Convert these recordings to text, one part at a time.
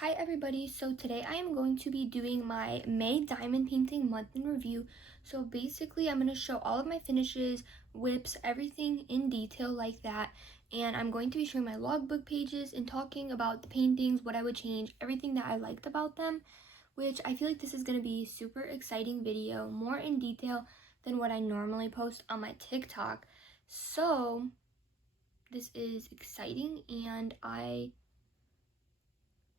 Hi everybody, so today I am going to be doing my May diamond painting month in review. So basically I'm going to show all of my finishes, whips, everything in detail like that. And I'm going to be showing my logbook pages and talking about the paintings, what I would change, everything that I liked about them. Which I feel like this is going to be a super exciting video, more in detail than what I normally post on my TikTok. So this is exciting and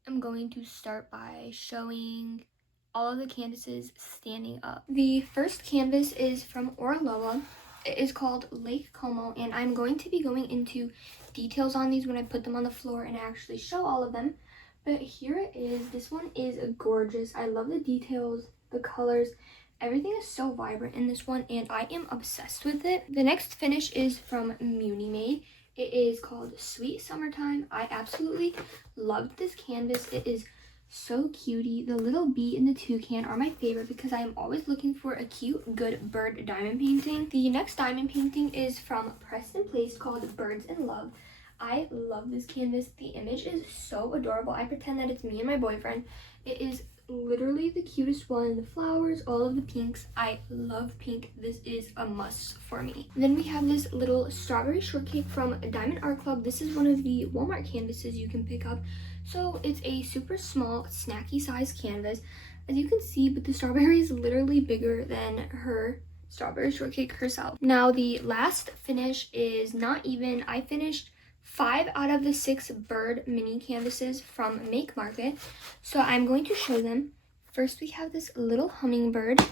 I'm going to start by showing all of the canvases standing up. The first canvas is from Oraloa. It is called Lake Como, and I'm going to be going into details on these when I put them on the floor and actually show all of them. But here it is. This one is gorgeous. I love the details, the colors. Everything is so vibrant in this one, and I am obsessed with it. The next finish is from Muni Made. It is called Sweet Summertime. I absolutely loved this canvas. It is so cutie. The little bee and the toucan are my favorite because I am always looking for a cute, good bird diamond painting. The next diamond painting is from Pressed and Placed called Birds in Love. I love this canvas. The image is so adorable. I pretend that it's me and my boyfriend. It is literally the cutest one. The flowers, all of the pinks. I love pink. This is a must for me. Then we have this little strawberry shortcake from Diamond Art Club. This is one of the Walmart canvases you can pick up. So it's a super small snacky size canvas, as you can see, but the strawberry is literally bigger than her strawberry shortcake herself. Now the last finish is not even. I finished 5 out of the 6 bird mini canvases from Make Market. So I'm going to show them. First we have this little hummingbird.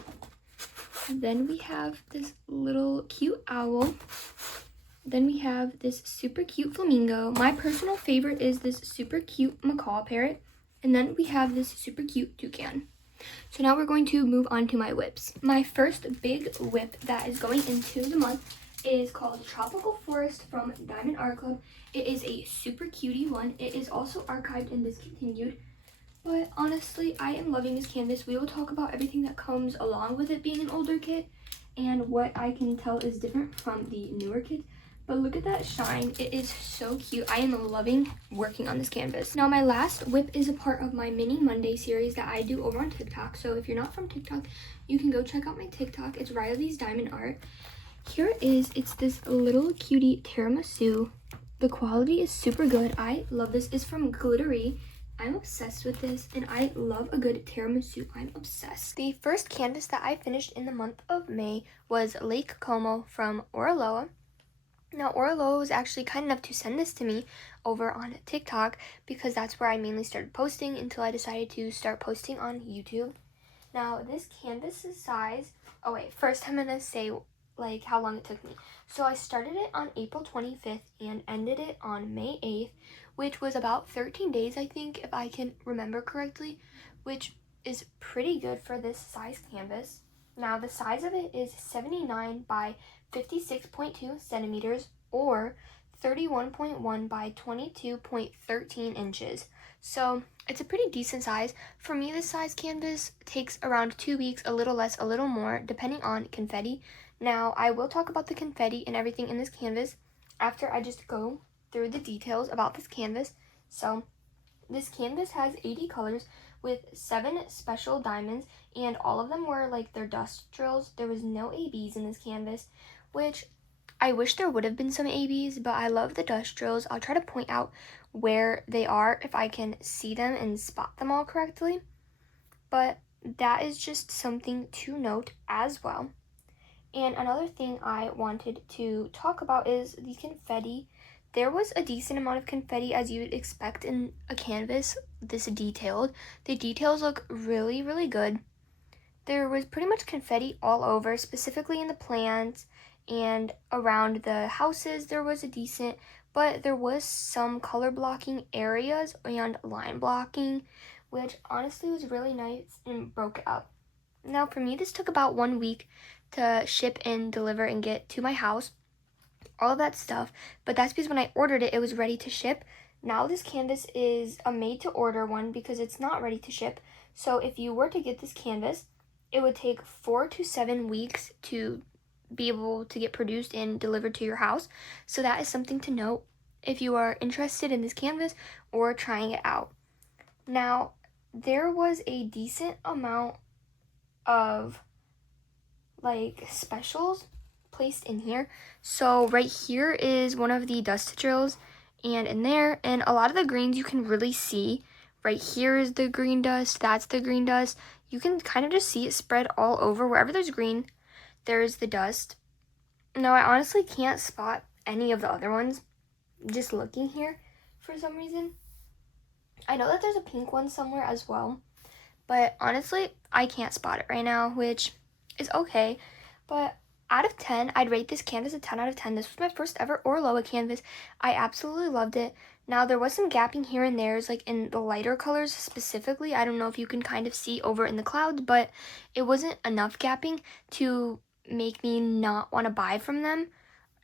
Then we have this little cute owl. Then we have this super cute flamingo. My personal favorite is this super cute macaw parrot. And then we have this super cute toucan. So now we're going to move on to my whips. My first big whip that is going into the month is called Tropical Forest from Diamond Art Club. It is a super cutie one. It is also archived and discontinued. But honestly, I am loving this canvas. We will talk about everything that comes along with it being an older kit and what I can tell is different from the newer kits. But look at that shine. It is so cute. I am loving working on this canvas. Now my last whip is a part of my Mini Monday series that I do over on TikTok. So if you're not from TikTok, you can go check out my TikTok. It's Riley's Diamond Art. Here it is. It's this little cutie tiramisu. The quality is super good. I love this. It's from Glittery. I'm obsessed with this, and I love a good tiramisu. I'm obsessed. The first canvas that I finished in the month of May was Lake Como from Oraloa. Now, Oraloa was actually kind enough to send this to me over on TikTok because that's where I mainly started posting until I decided to start posting on YouTube. Now, this canvas's size... Oh, wait. First, I'm going to say like how long it took me. So I started it on April 25th and ended it on May 8th, which was about 13 days, I think, if I can remember correctly, which is pretty good for this size canvas. Now the size of it is 79 by 56.2 centimeters or 31.1 by 22.13 inches. So it's a pretty decent size. For me, this size canvas takes around 2 weeks, a little less, a little more, depending on confetti. Now, I will talk about the confetti and everything in this canvas after I just go through the details about this canvas. So, this canvas has 80 colors with 7 special diamonds, and all of them were like their dust drills. There was no ABs in this canvas, which I wish there would have been some ABs, but I love the dust drills. I'll try to point out where they are if I can see them and spot them all correctly. But that is just something to note as well. And another thing I wanted to talk about is the confetti. There was a decent amount of confetti as you would expect in a canvas this detailed. The details look really, really good. There was pretty much confetti all over, specifically in the plants and around the houses. There was a decent, but there was some color blocking areas and line blocking, which honestly was really nice and broke it up. Now for me, this took about 1 week to ship and deliver and get to my house, all of that stuff, but that's because when I ordered it, it was ready to ship. Now this canvas is a made to order one because it's not ready to ship. So if you were to get this canvas, it would take 4 to 7 weeks to be able to get produced and delivered to your house. So that is something to note if you are interested in this canvas or trying it out. Now, there was a decent amount of like specials placed in here. So right here is one of the dust drills, and in there, and a lot of the greens you can really see. Right here is the green dust, that's the green dust. You can kind of just see it spread all over. Wherever there's green, there's the dust. Now, I honestly can't spot any of the other ones just looking here for some reason. I know that there's a pink one somewhere as well, but honestly, I can't spot it right now, which is okay. But out of 10, I'd rate this canvas a 10 out of 10. This was my first ever Orloa canvas. I absolutely loved it. Now, there was some gapping here and there, like in the lighter colors specifically. I don't know if you can kind of see over in the clouds, but it wasn't enough gapping to make me not want to buy from them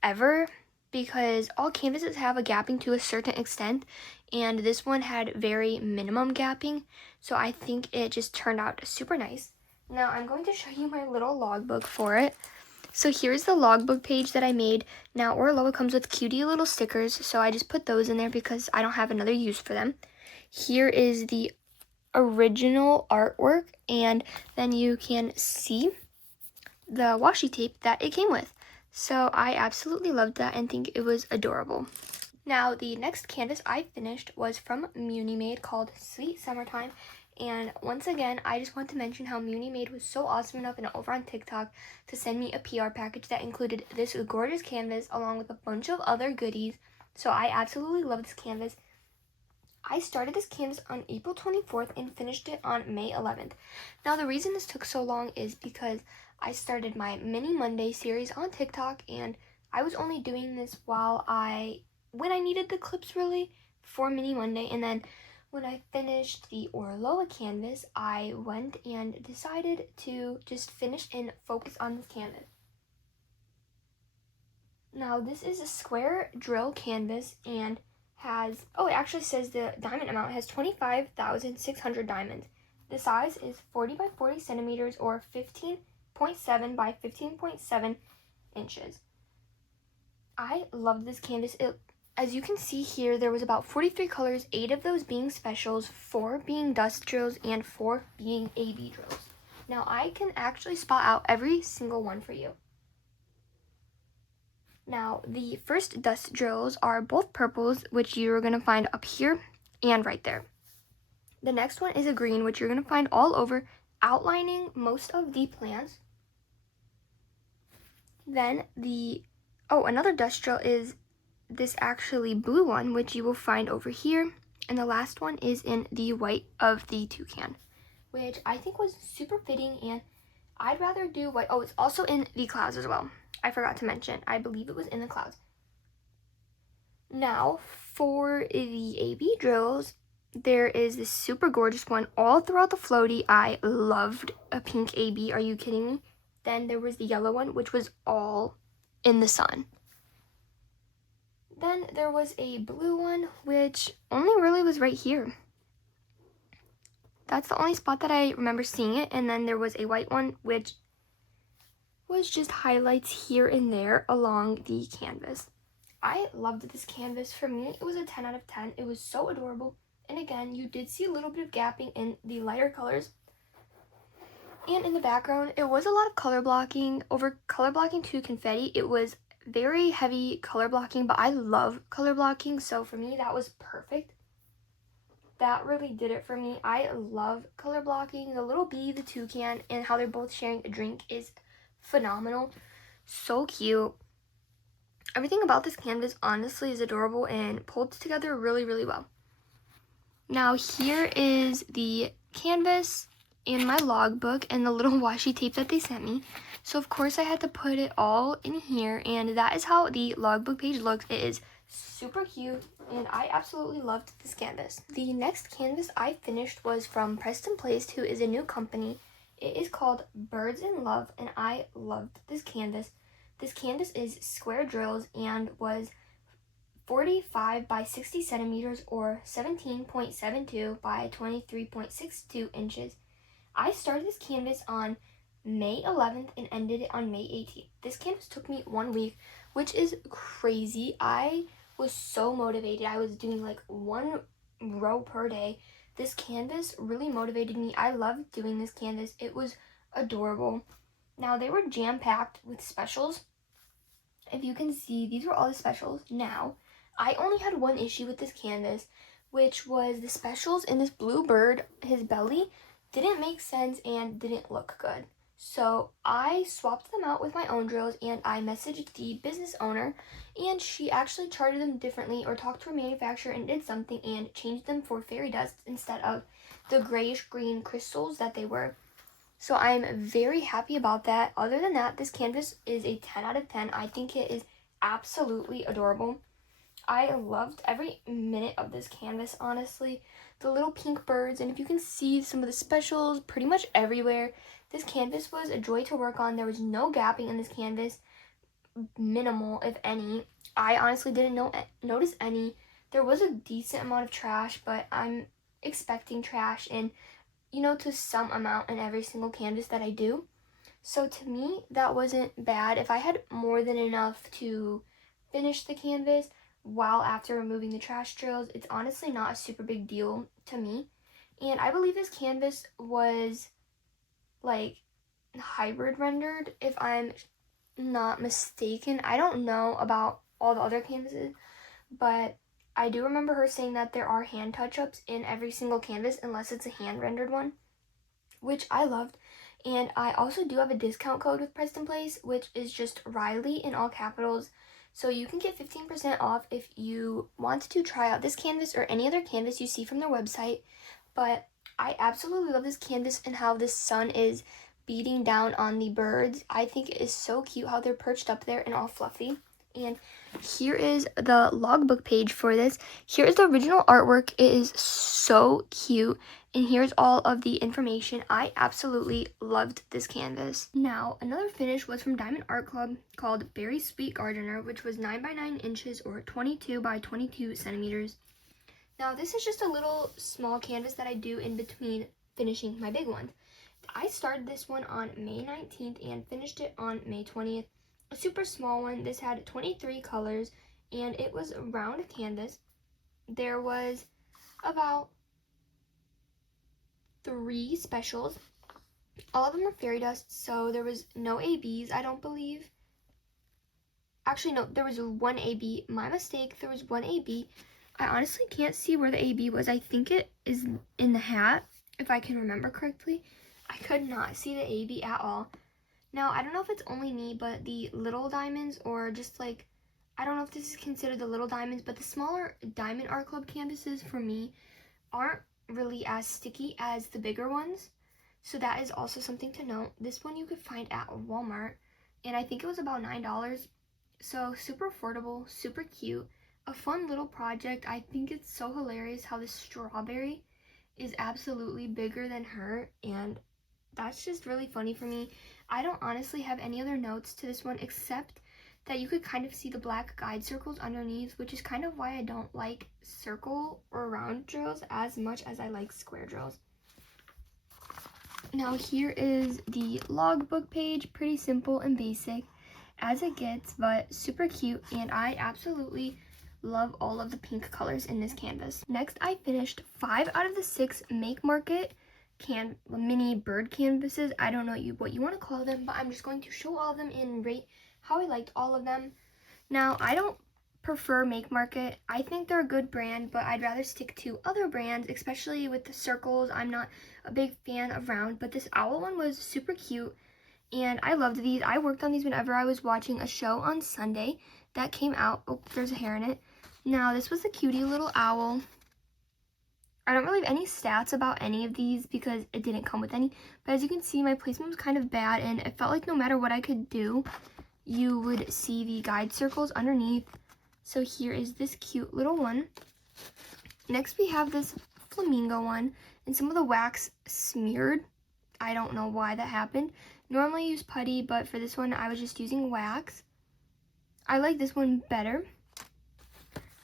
ever, because all canvases have a gapping to a certain extent, and this one had very minimum gapping, so I think it just turned out super nice. Now I'm going to show you my little logbook for it. So here's the logbook page that I made. Now Orloa comes with cutie little stickers, so I just put those in there because I don't have another use for them. Here is the original artwork, and then you can see the washi tape that it came with. So I absolutely loved that and think it was adorable. Now, the next canvas I finished was from Munimade called Sweet Summertime. And once again, I just want to mention how Munimade was so awesome enough and over on TikTok to send me a PR package that included this gorgeous canvas along with a bunch of other goodies. So I absolutely love this canvas. I started this canvas on April 24th and finished it on May 11th. Now, the reason this took so long is because I started my Mini Monday series on TikTok, and I was only doing this when I needed the clips really for Mini Monday, and then when I finished the Orloa canvas, I went and decided to just finish and focus on this canvas. Now, this is a square drill canvas and it actually says the diamond amount has 25,600 diamonds. The size is 40 by 40 centimeters or 15.7 by 15.7 inches. I love this canvas. As you can see here, there was about 43 colors, 8 of those being specials, 4 being dust drills, and 4 being AB drills. Now, I can actually spot out every single one for you. Now, the first dust drills are both purples, which you're going to find up here and right there. The next one is a green, which you're going to find all over, outlining most of the plants. Then another dust drill is this actually blue one, which you will find over here. And the last one is in the white of the toucan, which I think was super fitting, and I'd rather do white. Oh, it's also in the clouds as well. I forgot to mention, I believe it was in the clouds. Now, for the AB drills, there is this super gorgeous one all throughout the floaty. I loved a pink AB. Are you kidding me? Then there was the yellow one, which was all in the sun. Then there was a blue one, which only really was right here. That's the only spot that I remember seeing it. And then there was a white one, which was just highlights here and there along the canvas. I loved this canvas. For me, it was a 10 out of 10. It was so adorable. And again, you did see a little bit of gapping in the lighter colors. And in the background, it was a lot of color blocking. Over color blocking to confetti, it was very heavy color blocking, but I love color blocking, so for me, that was perfect. That really did it for me. I love color blocking. The little bee, the toucan, and how they're both sharing a drink is phenomenal. So cute. Everything about this canvas honestly is adorable and pulled together really, really well. Now here is the canvas and my logbook and the little washi tape that they sent me. So of course I had to put it all in here, and that is how the logbook page looks. It is super cute and I absolutely loved this canvas. The next canvas I finished was from Preston Place, who is a new company. It is called Birds in Love, and I loved this canvas. This canvas is square drills and was 45 by 60 centimeters or 17.72 by 23.62 inches. I started this canvas on May 11th and ended it on May 18th. This canvas took me 1 week, which is crazy. I was so motivated. I was doing like 1 row per day. this canvas really motivated me. I loved doing this canvas. It was adorable. Now, they were jam-packed with specials. If you can see, these were all the specials. Now, I only had one issue with this canvas, which was the specials in this blue bird, his belly, didn't make sense and didn't look good. So I swapped them out with my own drills, and I messaged the business owner, and she actually charted them differently, or talked to a manufacturer and did something and changed them for fairy dust instead of the grayish green crystals that they were. So I'm very happy about that. Other than that, this canvas is a 10 out of 10. I think it is absolutely adorable. I loved every minute of this canvas, honestly. The little pink birds, and if you can see some of the specials pretty much everywhere. This canvas was a joy to work on. There was no gapping in this canvas, minimal, if any. I honestly didn't notice any. There was a decent amount of trash, but I'm expecting trash and to some amount in every single canvas that I do. So to me, that wasn't bad. If I had more than enough to finish the canvas while after removing the trash drills, it's honestly not a super big deal to me. And I believe this canvas was like hybrid rendered, if I'm not mistaken. I don't know about all the other canvases, but I do remember her saying that there are hand touch-ups in every single canvas unless it's a hand rendered one, which I loved. And I also do have a discount code with Preston Place, which is just Riley in all capitals. So you can get 15% off if you want to try out this canvas or any other canvas you see from their website. But I absolutely love this canvas and how the sun is beating down on the birds. I think it is so cute how they're perched up there and all fluffy. And here is the logbook page for this. Here is the original artwork. It is so cute. And here's all of the information. I absolutely loved this canvas. Now, another finish was from Diamond Art Club called Berry Sweet Gardener, which was 9 by 9 inches or 22 by 22 centimeters. Now, this is just a little small canvas that I do in between finishing my big ones. I started this one on May 19th and finished it on May 20th. A super small one. This had 23 colors, and it was a round canvas. There was about 3 specials. All of them were fairy dust, so there was no ABs, I don't believe. Actually, no, there was 1 AB. My mistake, there was 1 AB. I honestly can't see where the AB was. I think it is in the hat, if I can remember correctly. I could not see the AB at all. Now, I don't know if it's only me, but the little diamonds, or just like, I don't know if this is considered the little diamonds, but the smaller Diamond Art Club canvases for me aren't really as sticky as the bigger ones. So that is also something to note. This one you could find at Walmart, and I think it was about $9. So super affordable, super cute, a fun little project. I think it's so hilarious how this strawberry is absolutely bigger than her, and that's just really funny for me. I don't honestly have any other notes to this one except that you could kind of see the black guide circles underneath, which is kind of why I don't like circle or round drills as much as I like square drills. Now here is the logbook page, pretty simple and basic as it gets, but super cute, and I absolutely love all of the pink colors in this canvas. Next, I finished 5 out of the 6 Make Market mini bird canvases. I don't know what you want to call them, but I'm just going to show all of them and rate how I liked all of them. Now, I don't prefer Make Market. I think they're a good brand, but I'd rather stick to other brands, especially with the circles. I'm not a big fan of round, but this owl one was super cute, and I loved these. I worked on these whenever I was watching a show on Sunday that came out. Oh, there's a hair in it. Now, this was a cutie little owl. I don't really have any stats about any of these because it didn't come with any, but as you can see, my placement was kind of bad, and it felt like no matter what I could do, you would see the guide circles underneath. So here is this cute little one. Next, we have this flamingo one, and some of the wax smeared. I don't know why that happened. Normally I use putty, but for this one, I was just using wax. I like this one better.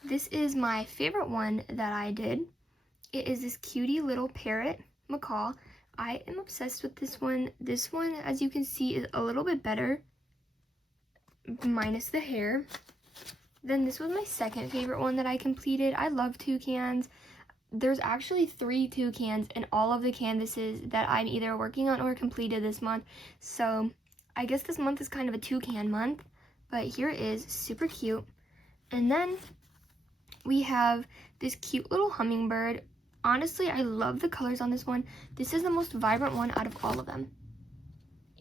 This is my favorite one that I did. It is this cutie little parrot macaw. I am obsessed with this one. This one, as you can see, is a little bit better, minus the hair. Then this was my second favorite one that I completed. I love toucans. there's actually 3 toucans in all of the canvases that I'm either working on or completed this month. So I guess this month is kind of a toucan month, but here it is, super cute. And then we have this cute little hummingbird. Honestly, I love the colors on this one. This is the most vibrant one out of all of them.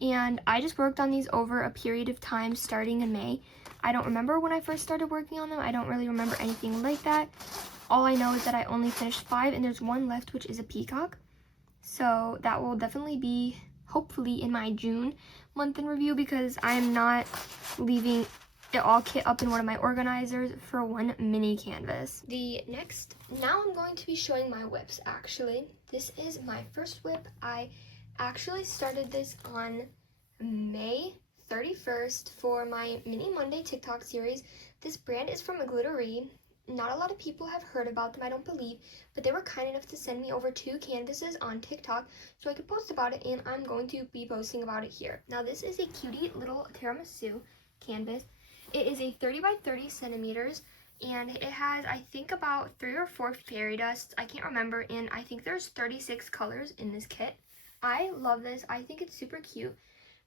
And I just worked on these over a period of time starting in May. I don't remember when I first started working on them. I don't really remember anything like that. All I know is that I only finished 5 and there's one left, which is a peacock. So that will definitely be hopefully in my June month in review, because I am not leaving it all kit up in one of my organizers for one mini canvas. Now I'm going to be showing my whips actually. This is my first whip. I actually started this on May 31st for my Mini Monday TikTok series. This brand is from Glittery. Not a lot of people have heard about them, I don't believe, but they were kind enough to send me over 2 canvases on TikTok so I could post about it, and I'm going to be posting about it here. Now this is a cutie little tiramisu canvas. It is a 30 by 30 centimeters, and it has, I think, about 3 or 4 fairy dusts. I can't remember, and I think there's 36 colors in this kit. I love this. I think it's super cute.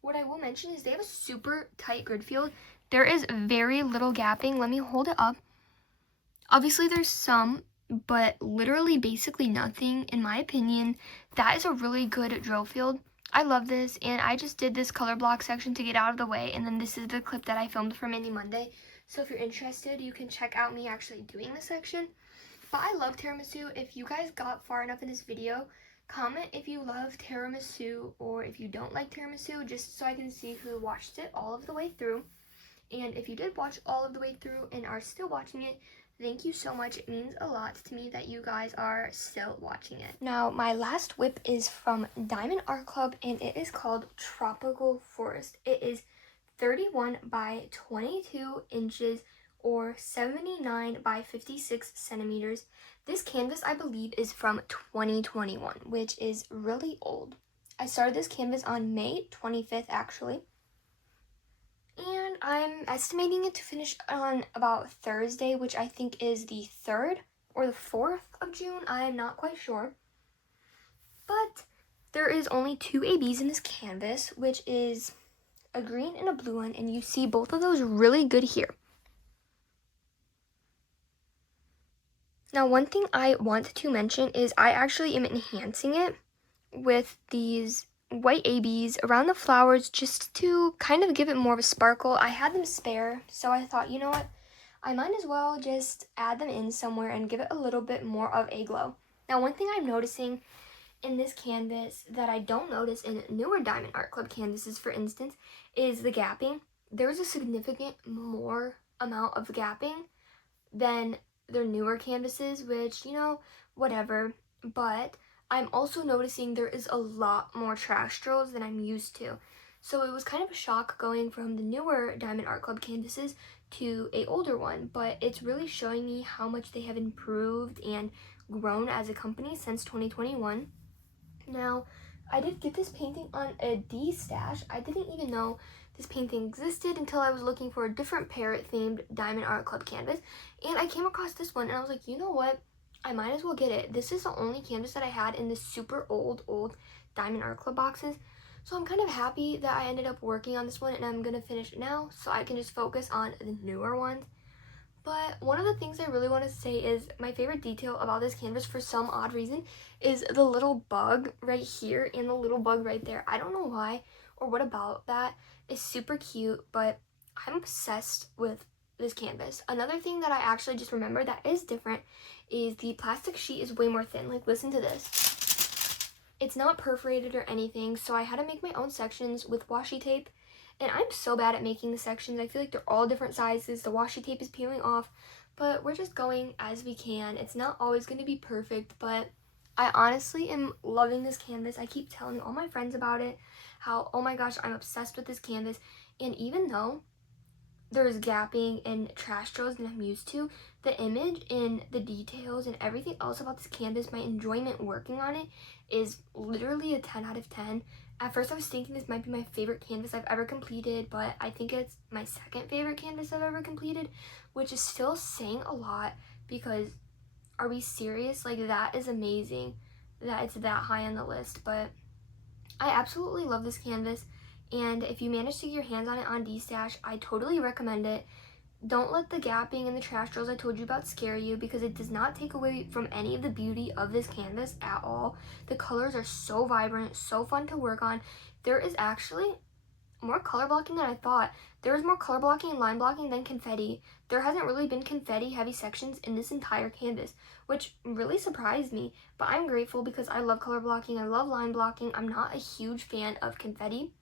What I will mention is they have a super tight grid field. There is very little gapping. Let me hold it up. Obviously, there's some, but literally basically nothing, in my opinion. That is a really good drill field. I love this, and I just did this color block section to get out of the way, and then this is the clip that I filmed for Mini Monday. So if you're interested, you can check out me actually doing the section. But I love tiramisu. If you guys got far enough in this video, comment if you love tiramisu or if you don't like tiramisu, just so I can see who watched it all of the way through. And if you did watch all of the way through and are still watching it, thank you so much. It means a lot to me that you guys are still watching it. Now, my last whip is from Diamond Art Club, and it is called Tropical Forest. It is 31 by 22 inches or 79 by 56 centimeters. This canvas, I believe, is from 2021, which is really old. I started this canvas on May 25th, actually. And I'm estimating it to finish on about Thursday, which I think is the 3rd or the 4th of June. I am not quite sure. But there is only 2 ABs in this canvas, which is a green and a blue one, and you see both of those really good here. Now, one thing I want to mention is I actually am enhancing it with these white ABs around the flowers just to kind of give it more of a sparkle. I had them spare, so I thought, you know what, I might as well just add them in somewhere and give it a little bit more of a glow. Now, one thing I'm noticing in this canvas that I don't notice in newer Diamond Art Club canvases, for instance, is the gapping. There's a significant more amount of gapping than their newer canvases, which, you know, whatever, but I'm also noticing there is a lot more trash drills than I'm used to. So it was kind of a shock going from the newer Diamond Art Club canvases to a older one, but it's really showing me how much they have improved and grown as a company since 2021. Now, I did get this painting on a D stash. I didn't even know this painting existed until I was looking for a different parrot-themed Diamond Art Club canvas, and I came across this one, and I was like, you know what? I might as well get it. This is the only canvas that I had in the super old Diamond Art Club boxes, so I'm kind of happy that I ended up working on this one, and I'm going to finish it now so I can just focus on the newer ones. But one of the things I really want to say is my favorite detail about this canvas, for some odd reason, is the little bug right here and the little bug right there. I don't know why or what about that. It's super cute, but I'm obsessed with this canvas. Another thing that I actually just remembered that is different is the plastic sheet is way more thin. Like, listen to this. It's not perforated or anything, so I had to make my own sections with washi tape. And I'm so bad at making the sections. I feel like they're all different sizes. The washi tape is peeling off, but we're just going as we can. It's not always going to be perfect, but I honestly am loving this canvas. I keep telling all my friends about it, how, oh my gosh, I'm obsessed with this canvas. And even though there's gapping and trash drills that I'm used to, the image and the details and everything else about this canvas, my enjoyment working on it is literally a 10 out of 10. At first I was thinking this might be my favorite canvas I've ever completed, but I think it's my second favorite canvas I've ever completed, which is still saying a lot because are we serious? Like, that is amazing that it's that high on the list. But I absolutely love this canvas, and if you manage to get your hands on it on D-Stash, I totally recommend it. Don't let the gapping and the trash drills I told you about scare you, because it does not take away from any of the beauty of this canvas at all. The colors are so vibrant, so fun to work on. There is actually more color blocking than I thought. There is more color blocking and line blocking than confetti. There hasn't really been confetti heavy sections in this entire canvas, which really surprised me, but I'm grateful because I love color blocking, I love line blocking. I'm not a huge fan of confetti,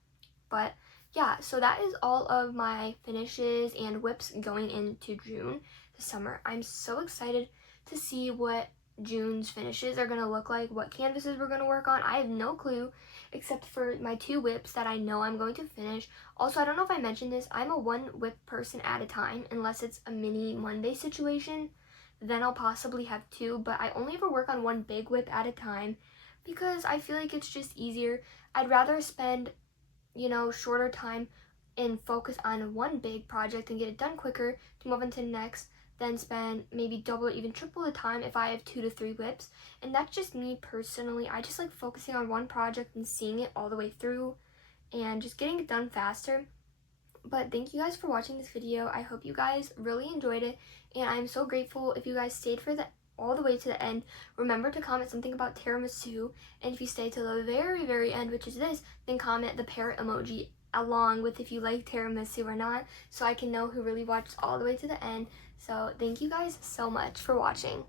but yeah, so that is all of my finishes and whips going into June, the summer. I'm so excited to see what June's finishes are going to look like, what canvases we're going to work on. I have no clue except for my 2 whips that I know I'm going to finish. Also, I don't know if I mentioned this, I'm a 1 whip person at a time, unless it's a mini Monday situation. Then I'll possibly have 2, but I only ever work on 1 big whip at a time because I feel like it's just easier. I'd rather spend, shorter time and focus on 1 big project and get it done quicker to move on to the next, then spend maybe double or even triple the time if I have 2 to 3 whips. And that's just me personally. I just like focusing on 1 project and seeing it all the way through and just getting it done faster. But thank you guys for watching this video. I hope you guys really enjoyed it, and I'm so grateful if you guys stayed for all the way to the end. Remember to comment something about tiramisu, and if you stay to the very, very end, which is this, then comment the parrot emoji along with if you like tiramisu or not, so I can know who really watched all the way to the end. So thank you guys so much for watching.